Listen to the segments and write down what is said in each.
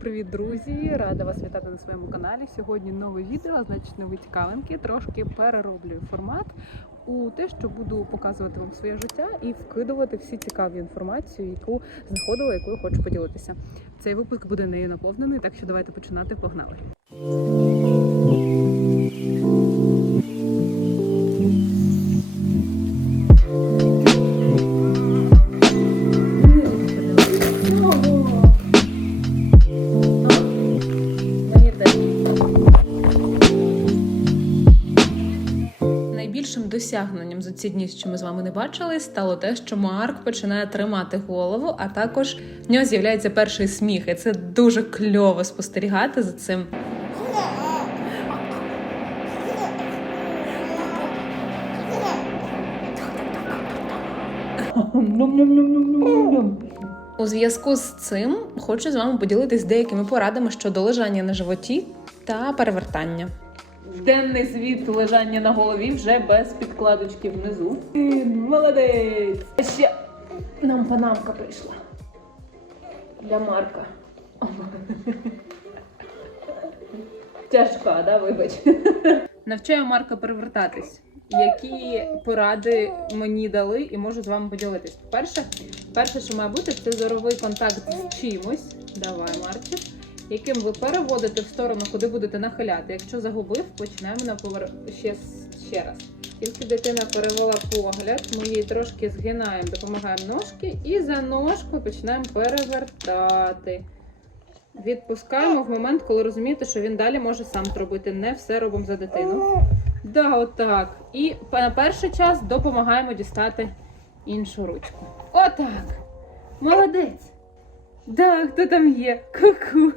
привіт, друзі! Рада вас вітати на своєму каналі. Сьогодні нове відео, а значить нові цікавинки. Трошки перероблюю формат у те, що буду показувати вам своє життя і вкидувати всі цікаві інформацію, яку знаходила, якою хочу поділитися. Цей випуск буде нею наповнений, так що давайте починати. Погнали! Досягненням за ці дні, що ми з вами не бачили, стало те, що Марк починає тримати голову, а також в нього з'являється перший сміх. І це дуже кльово спостерігати за цим. У зв'язку з цим хочу з вами поділитись деякими порадами щодо лежання на животі та перевертання. Денний звіт лежання на голові вже без підкладочки внизу. Молодець! А ще нам панамка прийшла. Для Марка. Тяжка, да, вибач. Навчаю Марка перевертатись. Які поради мені дали і можу з вами поділитись. Перше, перше, що має бути, це зоровий контакт з чимось. Давай, Марчик яким ви переводите в сторону, куди будете нахиляти. Якщо загубив, починаємо на повер... ще, ще раз. Тільки дитина перевела погляд, ми її трошки згинаємо, допомагаємо ножки і за ножкою починаємо перевертати. Відпускаємо в момент, коли розумієте, що він далі може сам зробити. Не все робимо за дитину. Да, отак. І на перший час допомагаємо дістати іншу ручку. Отак. Молодець. Да, хто там є? Ку-ку.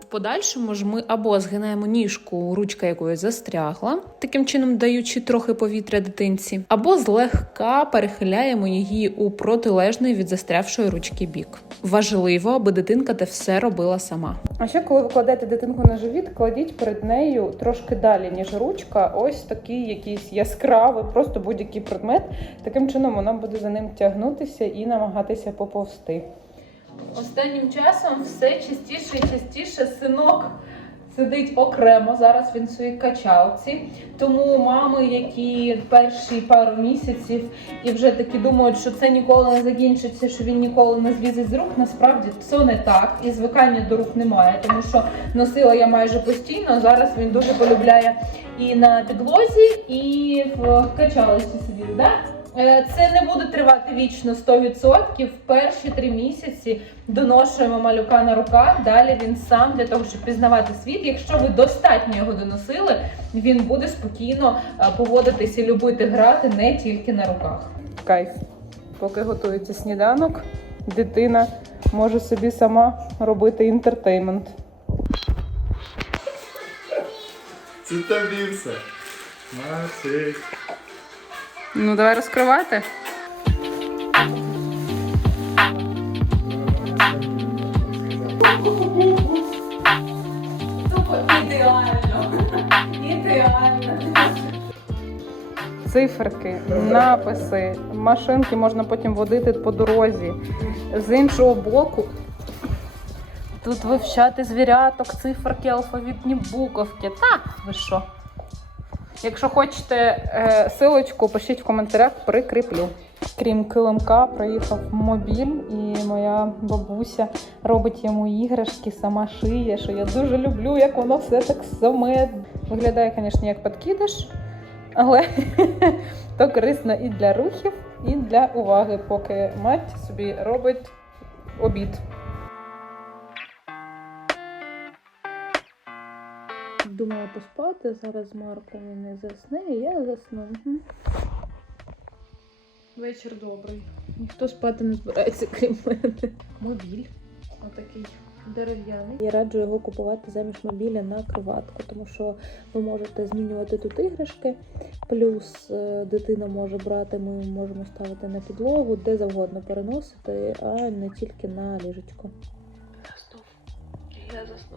В подальшому ж ми або згинаємо ніжку, ручка якої застрягла, таким чином даючи трохи повітря дитинці, або злегка перехиляємо її у протилежний від застрявшої ручки бік. Важливо, аби дитинка те все робила сама. А ще коли ви кладете дитинку на живіт, кладіть перед нею трошки далі, ніж ручка, ось такий якийсь яскравий, просто будь-який предмет. Таким чином вона буде за ним тягнутися і намагатися поповзти. Останнім часом все частіше і частіше синок сидить окремо. Зараз він в своїй качалці. Тому мами, які перші пару місяців і вже такі думають, що це ніколи не закінчиться, що він ніколи не злізить з рук. Насправді це не так, і звикання до рук немає, тому що носила я майже постійно. Зараз він дуже полюбляє і на підлозі, і в качалці сидіти. Да? Е, Це не буде тривати вічно 100%. В Перші три місяці доношуємо малюка на руках. Далі він сам для того, щоб пізнавати світ. Якщо ви достатньо його доносили, він буде спокійно е, поводитися, любити грати не тільки на руках. Кайф. Поки готується сніданок, дитина може собі сама робити інтертеймент. Це тобі все. Масик. Ну, давай розкривати. Ідеально. Ідеально. Циферки, написи, машинки можна потім водити по дорозі. З іншого боку, тут вивчати звіряток, циферки, алфавітні буковки. Та, ви що? Якщо хочете е, силочку, пишіть в коментарях, прикріплю. Крім килимка, приїхав мобіль, і моя бабуся робить йому іграшки, сама шиє, що я дуже люблю, як воно все так саме. Виглядає, звісно, як підкидиш, але то корисно і для рухів, і для уваги, поки мать собі робить обід. Думала поспати, зараз Марко не засне, і я засну. Мгм. Вечір добрий. Ніхто спати не збирається, крім мене. Мобіль. Отакий дерев'яний. Я раджу його купувати замість мобіля на кроватку, тому що ви можете змінювати тут іграшки. Плюс е, дитина може брати, ми можемо ставити на підлогу, де завгодно переносити, а не тільки на ліжечко. Заснув. Я заснула.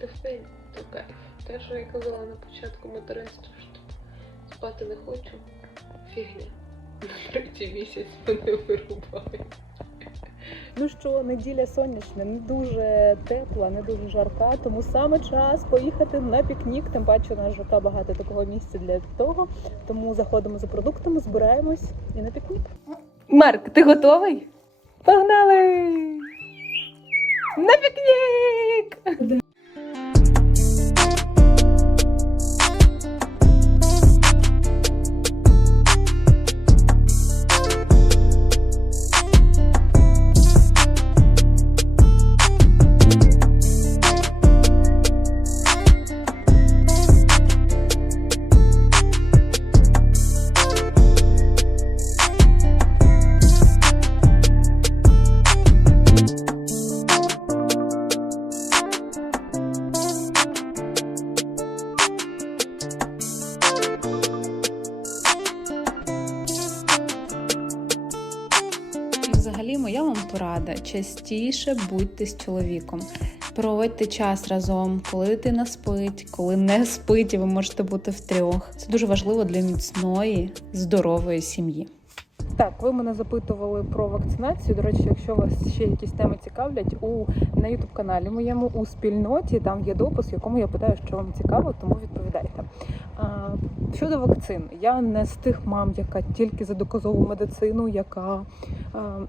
День то кайф. Те, що я казала на початку материнства, що спати не хочу. Фігня. На третій місяць мене вирубають. Ну що, неділя сонячна, не дуже тепла, не дуже жарка, тому саме час поїхати на пікнік. Тим паче на ЖК багато такого місця для того. Тому заходимо за продуктами, збираємось і на пікнік. Марк, ти готовий? Погнали! На пікнік! Частіше будьте з чоловіком. Проводьте час разом, коли дитина спить, коли не спить, і ви можете бути втрьох. Це дуже важливо для міцної, здорової сім'ї. Так, ви мене запитували про вакцинацію. До речі, якщо вас ще якісь теми цікавлять, у на youtube каналі моєму у спільноті там є допис, в якому я питаю, що вам цікаво, тому відповідайте. А, щодо вакцин, я не з тих мам, яка тільки за доказову медицину, яка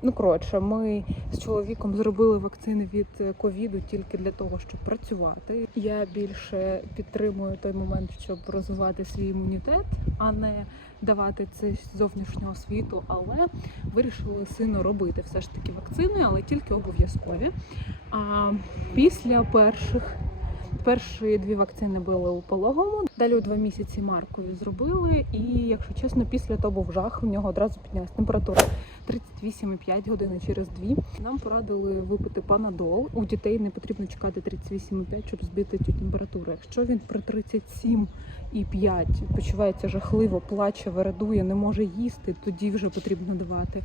ну коротше, ми з чоловіком зробили вакцини від ковіду тільки для того, щоб працювати. Я більше підтримую той момент, щоб розвивати свій імунітет, а не давати це зовнішнього світу, але вирішили сильно робити все ж таки вакцини, але тільки обов'язкові. А після перших перші дві вакцини були у пологовому. Далі у два місяці Маркові зробили. І, якщо чесно, після того був жах. У нього одразу піднялась температура 38,5 години через дві. Нам порадили випити панадол. У дітей не потрібно чекати 38,5, щоб збити цю температуру. Якщо він при 37 і 5 почувається жахливо, плаче, вередує, не може їсти, тоді вже потрібно давати.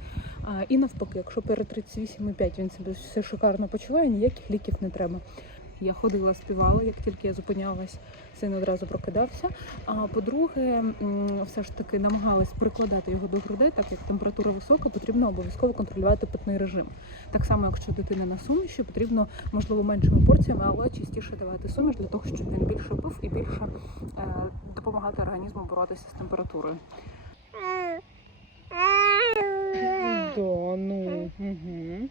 І навпаки, якщо перед 38,5 він себе все шикарно почуває, ніяких ліків не треба. Я ходила, співала, як тільки я зупинялась, син одразу прокидався. А по-друге, все ж таки намагалась прикладати його до грудей, так як температура висока, потрібно обов'язково контролювати питний режим. Так само, якщо дитина на суміші, потрібно можливо меншими порціями, але частіше давати суміш для того, щоб він більше пив і більше е, допомагати організму боротися з температурою. Да, ну. Угу.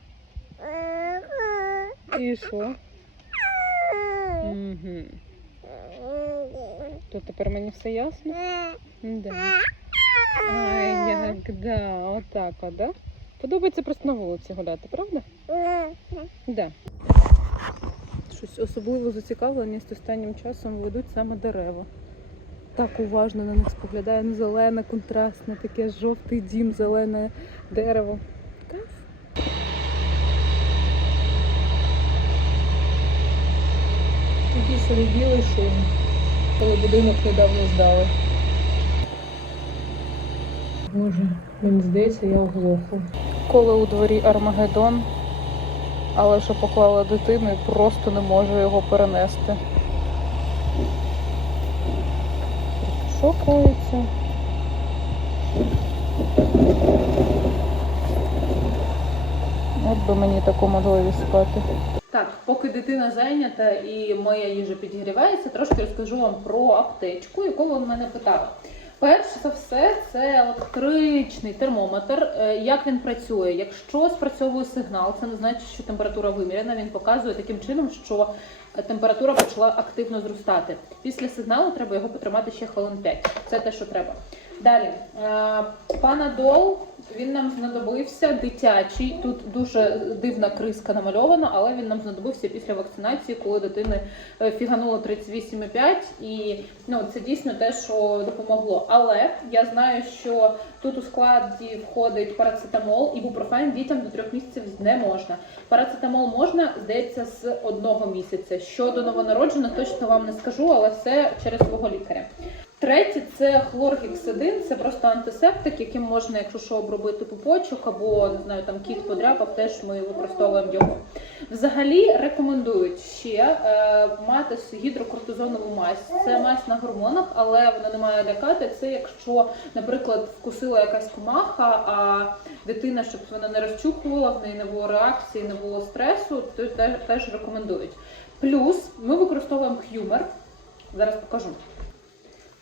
І що? Угу. То тепер мені все ясно? Да. Ай, як да, отак, от, да? Подобається просто на вулиці гуляти, правда? Да. Щось особливо зацікавленість останнім часом ведуть саме дерева. Так уважно на них споглядає ну, зелене, контрастне, таке жовтий дім, зелене дерево. Кайф. Білий шум, коли будинок недавно здали. Боже, мені здається, я оглохла. Коли у дворі Армагеддон, але що поклала дитину і просто не може його перенести. Що коїться? От би мені таку можливість спати. Так, поки дитина зайнята і моя їжа підігрівається, трошки розкажу вам про аптечку, яку ви в мене питали. Перш за все, це електричний термометр. Е, Як він працює? Якщо спрацьовує сигнал, це не значить, що температура виміряна. Він показує таким чином, що е, температура почала активно зростати. Після сигналу треба його потримати ще хвилин 5. Це те, що треба. Далі, е, панадол, він нам знадобився дитячий. Тут дуже дивна криска намальована, але він нам знадобився після вакцинації, коли дитини е, фігануло 38,5. І ну, це дійсно те, що допомогло. Але я знаю, що тут у складі входить парацетамол, ібупрофен дітям до трьох місяців не можна. Парацетамол можна, здається, з одного місяця. Щодо новонароджених, точно вам не скажу, але все через свого лікаря. Третє це хлоргексидин, це просто антисептик, яким можна, якщо що, обробити пупочок або не знаю, там кіт подряпав, теж ми використовуємо його. Взагалі рекомендують ще е, мати гідрокортизонову мазь. Це мазь на гормонах, але вона не має лякати. Це якщо, наприклад, вкусила якась комаха, а дитина, щоб вона не розчухувала, в неї не було реакції, не було стресу, то теж рекомендують. Плюс ми використовуємо х'юмер. Зараз покажу.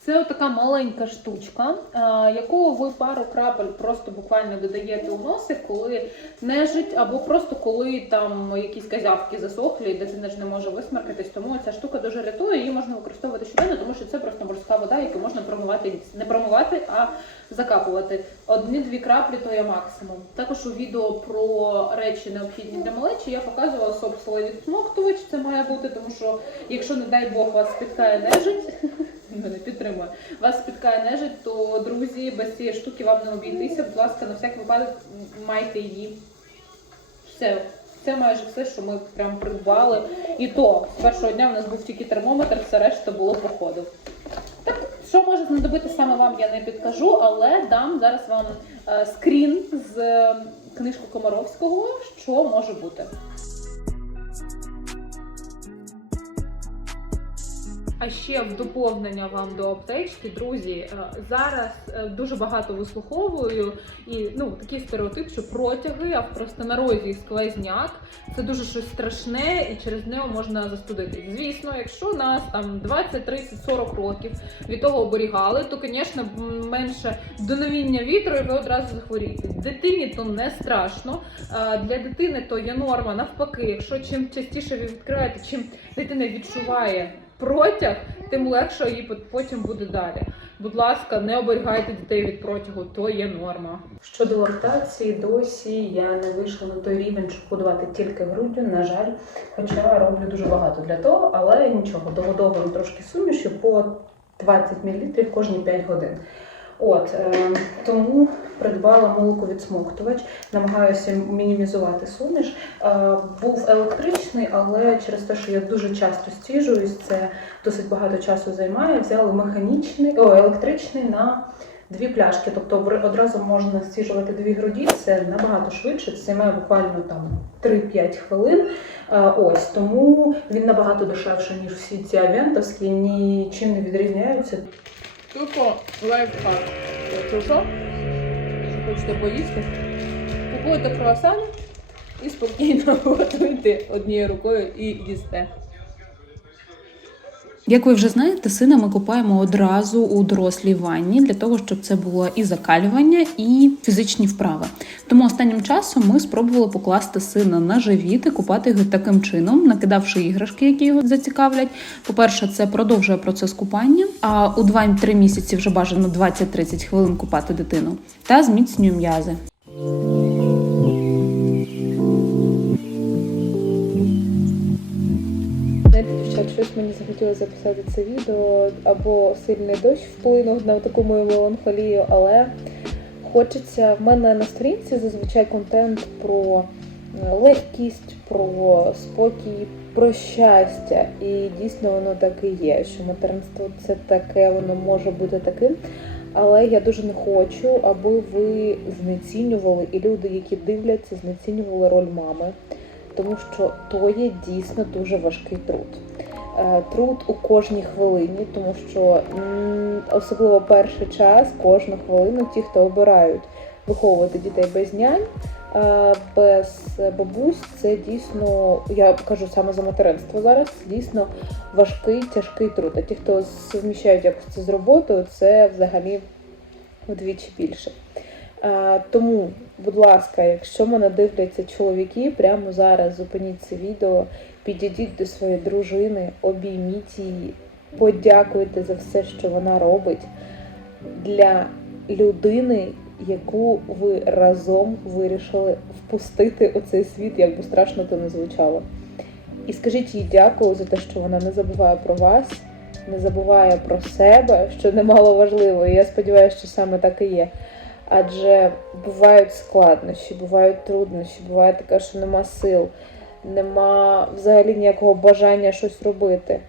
Це така маленька штучка, е, яку ви пару крапель просто буквально додаєте у носик, коли нежить, або просто коли там якісь казявки засохлі, і дитина ж не може висмаркатись. Тому ця штука дуже рятує, її можна використовувати щоденно, тому що це просто морська вода, яку можна промивати не промивати, а закапувати. Одні-дві краплі то є максимум. Також у відео про речі необхідні для малечі я показувала собственно відсмоктувач. Це має бути, тому що якщо не дай Бог вас спіткає нежить. мене підтримує. Вас спіткає нежить, то друзі, без цієї штуки вам не обійтися. Будь ласка, на всяк випадок майте її. Все. Це майже все, що ми прям придбали. І то з першого дня в нас був тільки термометр, все решта було по ходу. Так, що може знадобитися саме вам, я не підкажу, але дам зараз вам е, скрін з книжки Комаровського, що може бути. А ще в доповнення вам до аптечки, друзі, е, зараз е, дуже багато вислуховую і ну такий стереотип, що протяги, а в простонароді сквозняк це дуже щось страшне, і через нього можна застудитись. Звісно, якщо нас там 20, 30, 40 років від того оберігали, то, звісно, менше дуновіння вітру, і ви одразу захворієте. Дитині то не страшно. Е, Для дитини то є норма. Навпаки, якщо чим частіше ви відкриваєте, чим дитина відчуває протяг, тим легше пот- потім буде далі. Будь ласка, не оберігайте дітей від протягу, то є норма. Щодо лактації, досі я не вийшла на той рівень, щоб годувати тільки груддю, на жаль, хоча роблю дуже багато для того, але нічого, догодовую трошки суміші по 20 мл кожні 5 годин. От е, тому придбала молоковідсмоктувач, намагаюся мінімізувати суміш. Е, був електричний, але через те, що я дуже часто стіжуюсь, це досить багато часу займає. Взяли механічний, о, електричний на дві пляшки. Тобто одразу можна стіжувати дві груді. Це набагато швидше. Це займає буквально там 3-5 хвилин. Е, ось тому він набагато дешевше, ніж всі ці авентовські, нічим не відрізняються. Тупо лайфхак. Якщо що, хочете поїсти, купуєте круасани і спокійно готуйте однією рукою і їсте. Як ви вже знаєте, сина ми купаємо одразу у дорослій ванні для того, щоб це було і закалювання, і фізичні вправи. Тому останнім часом ми спробували покласти сина на живіт і купати його таким чином, накидавши іграшки, які його зацікавлять. По-перше, це продовжує процес купання, а у 2-3 місяці вже бажано 20-30 хвилин купати дитину та зміцнює м'язи. Щось мені захотілося записати це відео, або сильний дощ вплинув на таку мою меланхолію, але хочеться. В мене на сторінці зазвичай контент про е, легкість, про спокій, про щастя. І дійсно воно так і є, що материнство це таке, воно може бути таким. Але я дуже не хочу, аби ви знецінювали і люди, які дивляться, знецінювали роль мами тому що то є дійсно дуже важкий труд. Е, Труд у кожній хвилині, тому що особливо перший час, кожну хвилину ті, хто обирають виховувати дітей без нянь, е, без бабусь, це дійсно, я кажу саме за материнство зараз, це дійсно важкий, тяжкий труд. А ті, хто совміщають якось це з роботою, це взагалі вдвічі більше. Е, Тому, будь ласка, якщо мене дивляться чоловіки, прямо зараз зупиніть це відео, підійдіть до своєї дружини, обійміть її, подякуйте за все, що вона робить для людини, яку ви разом вирішили впустити у цей світ, як би страшно то не звучало. І скажіть їй дякую за те, що вона не забуває про вас, не забуває про себе, що немало важливо. І я сподіваюся, що саме так і є. Адже бувають складнощі, бувають труднощі, буває таке, що нема сил, нема взагалі ніякого бажання щось робити.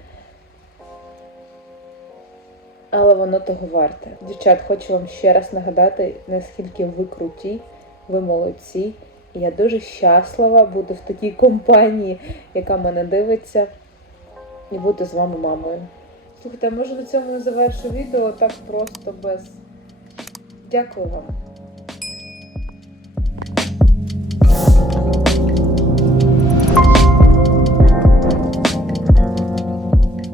але воно того варте. Дівчат, хочу вам ще раз нагадати, наскільки ви круті, ви молодці. І я дуже щаслива бути в такій компанії, яка мене дивиться, і бути з вами мамою. Слухайте, може на цьому не завершу відео так просто без. Дякую вам.